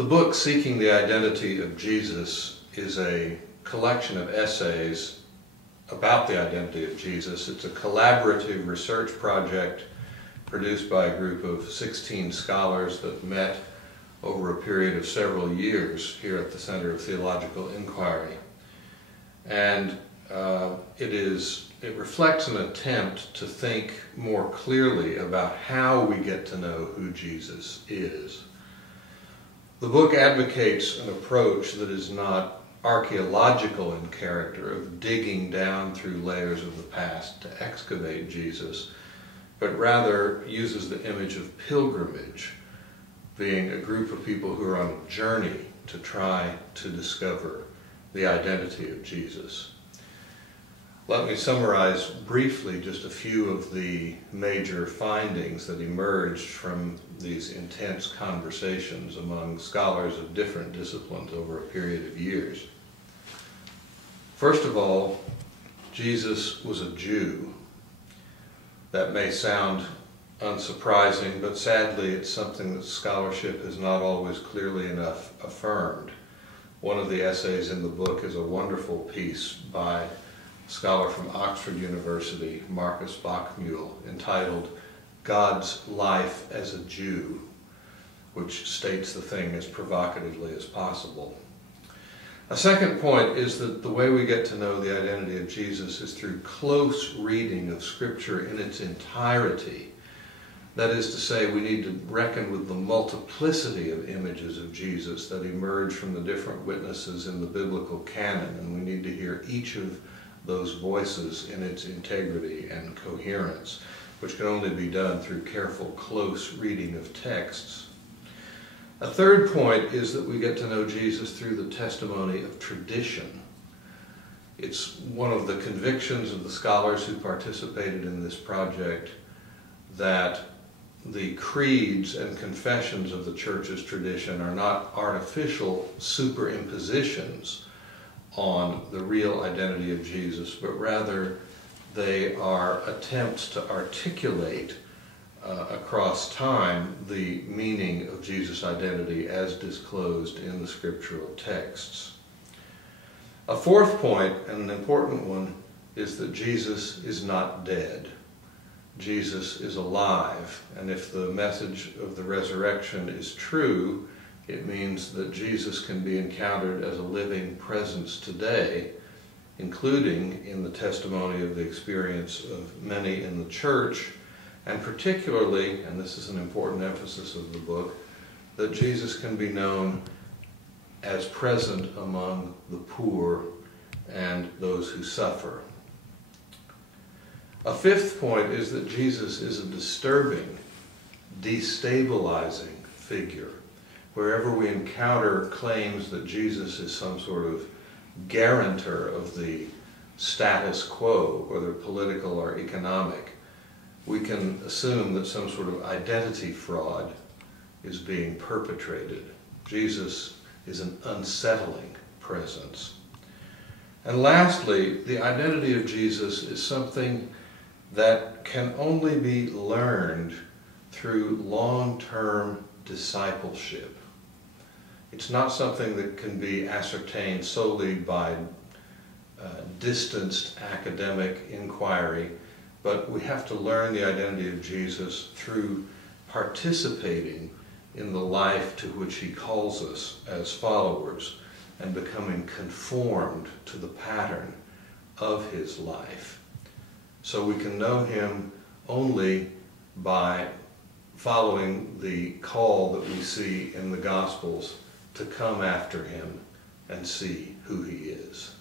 The book Seeking the Identity of Jesus is a collection of essays about the identity of Jesus. It's a collaborative research project produced by a group of 16 scholars that met over a period of several years here at the Center of Theological Inquiry. And it reflects an attempt to think more clearly about how we get to know who Jesus is. The book advocates an approach that is not archaeological in character, of digging down through layers of the past to excavate Jesus, but rather uses the image of pilgrimage, being a group of people who are on a journey to try to discover the identity of Jesus. Let me summarize briefly just a few of the major findings that emerged from these intense conversations among scholars of different disciplines over a period of years. First of all, Jesus was a Jew. That may sound unsurprising, but sadly it's something that scholarship has not always clearly enough affirmed. One of the essays in the book is a wonderful piece by a scholar from Oxford University, Marcus Bachmuhl, entitled God's Life as a Jew, which states the thing as provocatively as possible. A second point is that the way we get to know the identity of Jesus is through close reading of Scripture in its entirety. That is to say, we need to reckon with the multiplicity of images of Jesus that emerge from the different witnesses in the biblical canon, and we need to hear each of those voices in its integrity and coherence, which can only be done through careful, close reading of texts. A third point is that we get to know Jesus through the testimony of tradition. It's one of the convictions of the scholars who participated in this project that the creeds and confessions of the Church's tradition are not artificial superimpositions on the real identity of Jesus, but rather they are attempts to articulate across time the meaning of Jesus' identity as disclosed in the scriptural texts. A fourth point, and an important one, is that Jesus is not dead. Jesus is alive, and if the message of the resurrection is true, it means that Jesus can be encountered as a living presence today, including in the testimony of the experience of many in the church, and particularly, and this is an important emphasis of the book, that Jesus can be known as present among the poor and those who suffer. A fifth point is that Jesus is a disturbing, destabilizing figure. Wherever we encounter claims that Jesus is some sort of guarantor of the status quo, whether political or economic, we can assume that some sort of identity fraud is being perpetrated. Jesus is an unsettling presence. And lastly, the identity of Jesus is something that can only be learned through long-term discipleship. It's not something that can be ascertained solely by distanced academic inquiry, but we have to learn the identity of Jesus through participating in the life to which he calls us as followers and becoming conformed to the pattern of his life. So we can know him only by following the call that we see in the Gospels to come after him and see who he is.